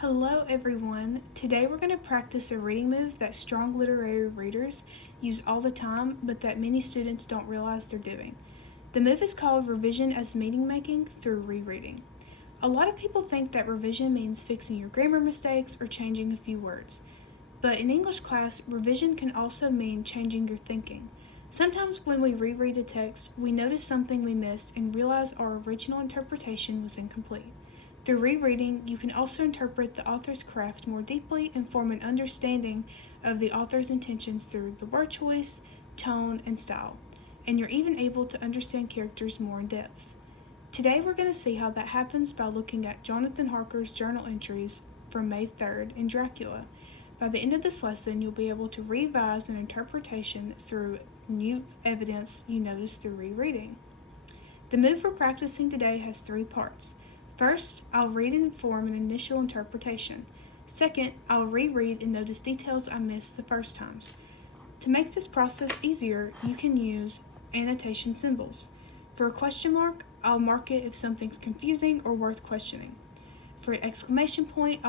Hello everyone. Today we're going to practice a reading move that strong literary readers use all the time, but that many students don't realize they're doing. The move is called revision as meaning making through rereading. A lot of people think that revision means fixing your grammar mistakes or changing a few words. But in English class, revision can also mean changing your thinking. Sometimes when we reread a text, we notice something we missed and realize our original interpretation was incomplete. Through rereading, you can also interpret the author's craft more deeply and form an understanding of the author's intentions through the word choice, tone, and style. And you're even able to understand characters more in depth. Today we're going to see how that happens by looking at Jonathan Harker's journal entries from May 3rd in Dracula. By the end of this lesson, you'll be able to revise an interpretation through new evidence you notice through rereading. The move we're practicing today has 3 parts. First, I'll read and form an initial interpretation. Second, I'll reread and notice details I missed the first times. To make this process easier, you can use annotation symbols. For a question mark, I'll mark it if something's confusing or worth questioning. For an exclamation point,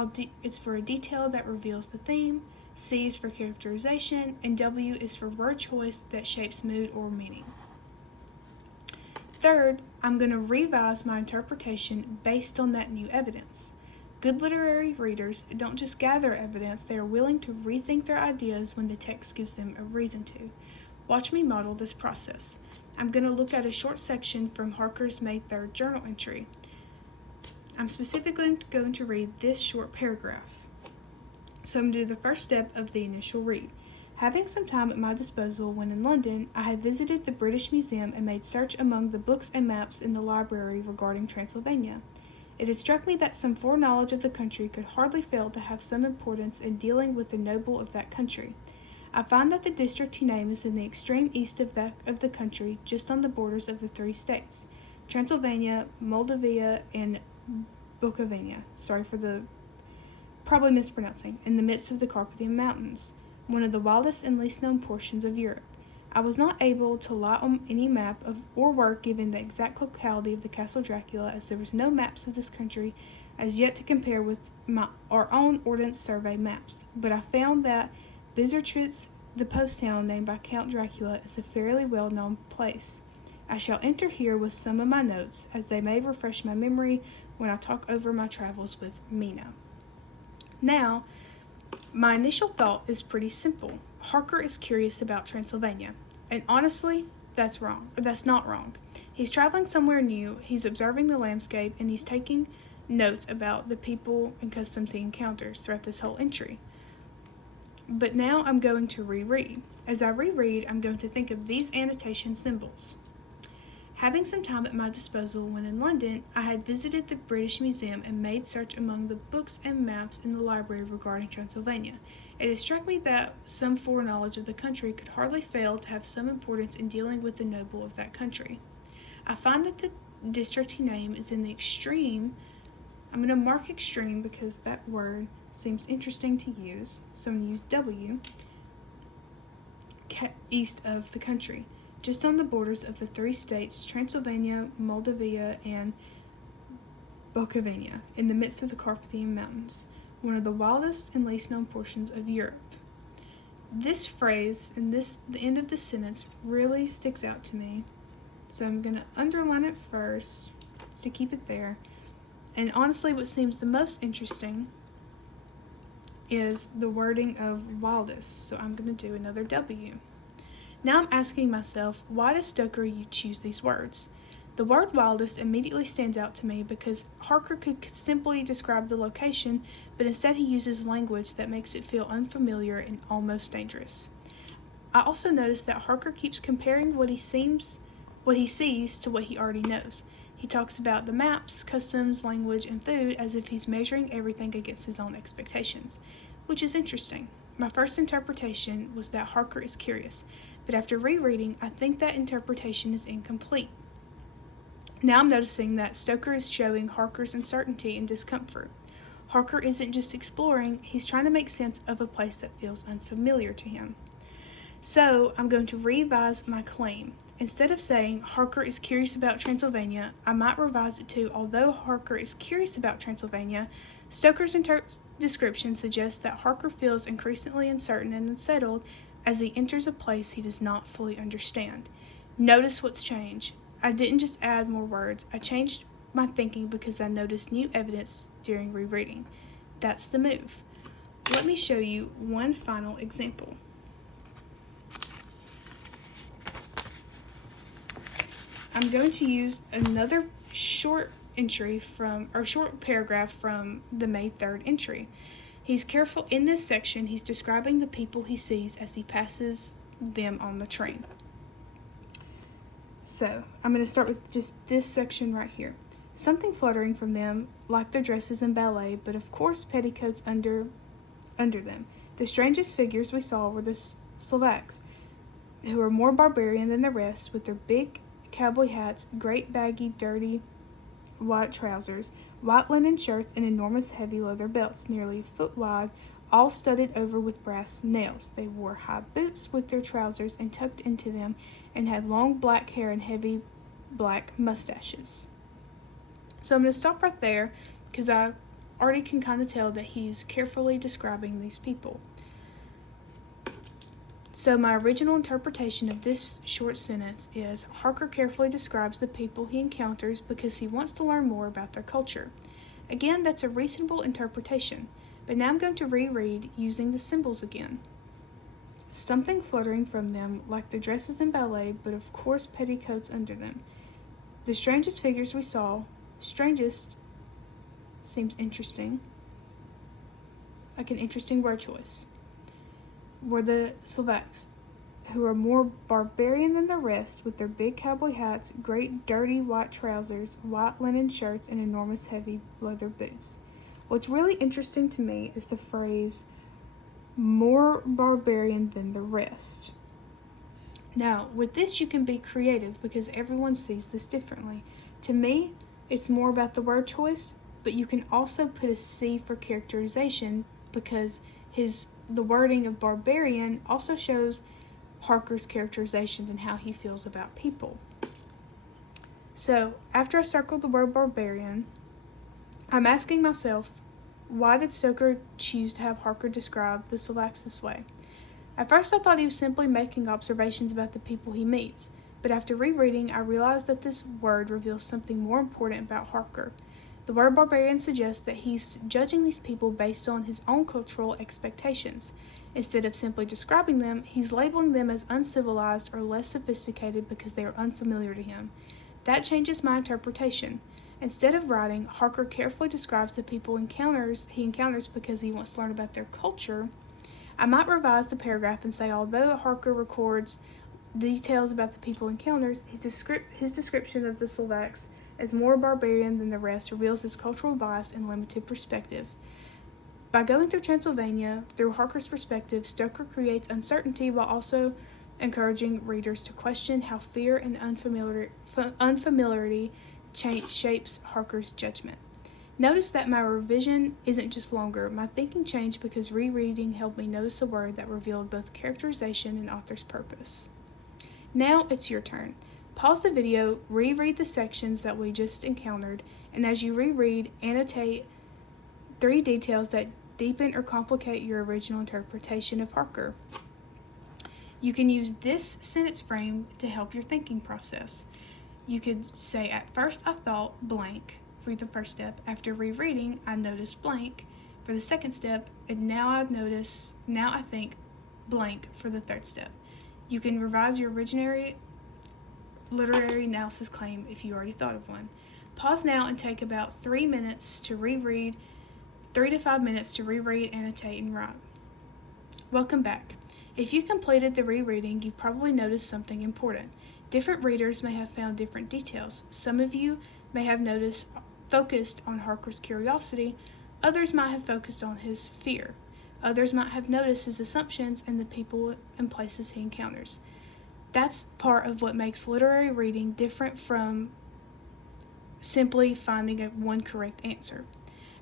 it's for a detail that reveals the theme, C is for characterization, and W is for word choice that shapes mood or meaning. Third, I'm going to revise my interpretation based on that new evidence. Good literary readers don't just gather evidence, they are willing to rethink their ideas when the text gives them a reason to. Watch me model this process. I'm going to look at a short section from Harker's May 3rd journal entry. I'm specifically going to read this short paragraph. So I'm going to do the first step of the initial read. Having some time at my disposal when in London, I had visited the British Museum and made search among the books and maps in the library regarding Transylvania. It had struck me that some foreknowledge of the country could hardly fail to have some importance in dealing with the noble of that country. I find that the district you name is in the extreme east of the country, just on the borders of the 3 states, Transylvania, Moldavia, and Bukovina. Sorry for the probably mispronouncing, in the midst of the Carpathian Mountains, one of the wildest and least known portions of Europe. I was not able to lie on any map or work giving the exact locality of the Castle Dracula, as there was no maps of this country as yet to compare with our own Ordnance Survey maps, but I found that Bizertritz, the post town named by Count Dracula, is a fairly well-known place. I shall enter here with some of my notes, as they may refresh my memory when I talk over my travels with Mina. Now, my initial thought is pretty simple. Harker is curious about Transylvania. And honestly, that's wrong. That's not wrong. He's traveling somewhere new, he's observing the landscape, and he's taking notes about the people and customs he encounters throughout this whole entry. But now I'm going to reread. As I reread, I'm going to think of these annotation symbols. Having some time at my disposal when in London, I had visited the British Museum and made search among the books and maps in the library regarding Transylvania. It has struck me that some foreknowledge of the country could hardly fail to have some importance in dealing with the noble of that country. I find that the district you name is in the extreme. I'm going to mark extreme because that word seems interesting to use, so I'm going to use W, east of the country, just on the borders of the 3 states, Transylvania, Moldavia, and Bukovina, in the midst of the Carpathian Mountains, one of the wildest and least known portions of Europe. This phrase and the end of the sentence really sticks out to me, so I'm going to underline it first just to keep it there. And honestly, what seems the most interesting is the wording of wildest, so I'm going to do another W. Now I'm asking myself, why does Stoker choose these words? The word wildest immediately stands out to me because Harker could simply describe the location, but instead he uses language that makes it feel unfamiliar and almost dangerous. I also notice that Harker keeps comparing what he sees to what he already knows. He talks about the maps, customs, language, and food as if he's measuring everything against his own expectations, which is interesting. My first interpretation was that Harker is curious, but after rereading, I think that interpretation is incomplete. Now I'm noticing that Stoker is showing Harker's uncertainty and discomfort. Harker isn't just exploring, he's trying to make sense of a place that feels unfamiliar to him. So I'm going to revise my claim. Instead of saying Harker is curious about Transylvania, I might revise it to, although Harker is curious about Transylvania, Stoker's description suggests that Harker feels increasingly uncertain and unsettled as he enters a place he does not fully understand. Notice what's changed. I didn't just add more words, I changed my thinking because I noticed new evidence during rereading. That's the move. Let me show you one final example. I'm going to use another short paragraph from the May 3rd entry. He's careful in this section. He's describing the people he sees as he passes them on the train. So I'm going to start with just this section right here. Something fluttering from them, like their dresses in ballet, but of course petticoats under them. The strangest figures we saw were the Slovaks, who are more barbarian than the rest, with their big cowboy hats, great baggy, dirty white trousers, white linen shirts, and enormous heavy leather belts, nearly a foot wide, all studded over with brass nails. They wore high boots with their trousers and tucked into them, and had long black hair and heavy black mustaches. So I'm going to stop right there because I already can kind of tell that he's carefully describing these people. So my original interpretation of this short sentence is Harker carefully describes the people he encounters because he wants to learn more about their culture. Again, that's a reasonable interpretation, but now I'm going to reread using the symbols again. Something fluttering from them, like their dresses in ballet, but of course petticoats under them. The strangest figures we saw, strangest seems interesting, like an interesting word choice, were the Slovaks, who are more barbarian than the rest, with their big cowboy hats, great dirty white trousers, white linen shirts, and enormous heavy leather boots. What's really interesting to me is the phrase, more barbarian than the rest. Now, with this you can be creative because everyone sees this differently. To me, it's more about the word choice, but you can also put a C for characterization because the wording of barbarian also shows Harker's characterizations and how he feels about people. So, after I circled the word barbarian, I'm asking myself, why did Stoker choose to have Harker describe the Slovaks this way? At first I thought he was simply making observations about the people he meets, but after rereading I realized that this word reveals something more important about Harker. The word barbarian suggests that he's judging these people based on his own cultural expectations. Instead of simply describing them, he's labeling them as uncivilized or less sophisticated because they are unfamiliar to him. That changes my interpretation. Instead of writing, Harker carefully describes the people he encounters because he wants to learn about their culture, I might revise the paragraph and say, although Harker records details about the people he encounters, his description of the Slovaks as more barbarian than the rest reveals his cultural bias and limited perspective. By going through Transylvania through Harker's perspective, Stoker creates uncertainty while also encouraging readers to question how fear and unfamiliarity shapes Harker's judgment. Notice that my revision isn't just longer. My thinking changed because rereading helped me notice a word that revealed both characterization and author's purpose. Now it's your turn. Pause the video, reread the sections that we just encountered, and as you reread, annotate 3 details that deepen or complicate your original interpretation of Harker. You can use this sentence frame to help your thinking process. You could say, at first I thought blank for the first step. After rereading, I noticed blank for the second step, and now I think blank for the third step. You can revise your original literary analysis claim if you already thought of one. Pause now and take about 3 minutes to reread, 3 to 5 minutes to reread, annotate, and write. Welcome back. If you completed the rereading, you probably noticed something important. Different readers may have found different details. Some of you may have focused on Harker's curiosity. Others might have focused on his fear. Others might have noticed his assumptions and the people and places he encounters. That's part of what makes literary reading different from simply finding one correct answer.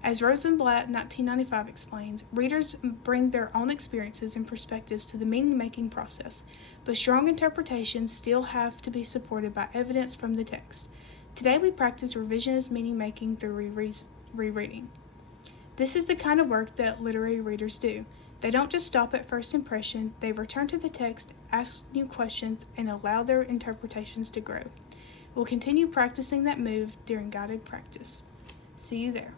As Rosenblatt 1995 explains, readers bring their own experiences and perspectives to the meaning-making process, but strong interpretations still have to be supported by evidence from the text. Today we practice revisionist meaning-making through rereading. This is the kind of work that literary readers do. They don't just stop at first impression, they return to the text, ask new questions, and allow their interpretations to grow. We'll continue practicing that move during guided practice. See you there.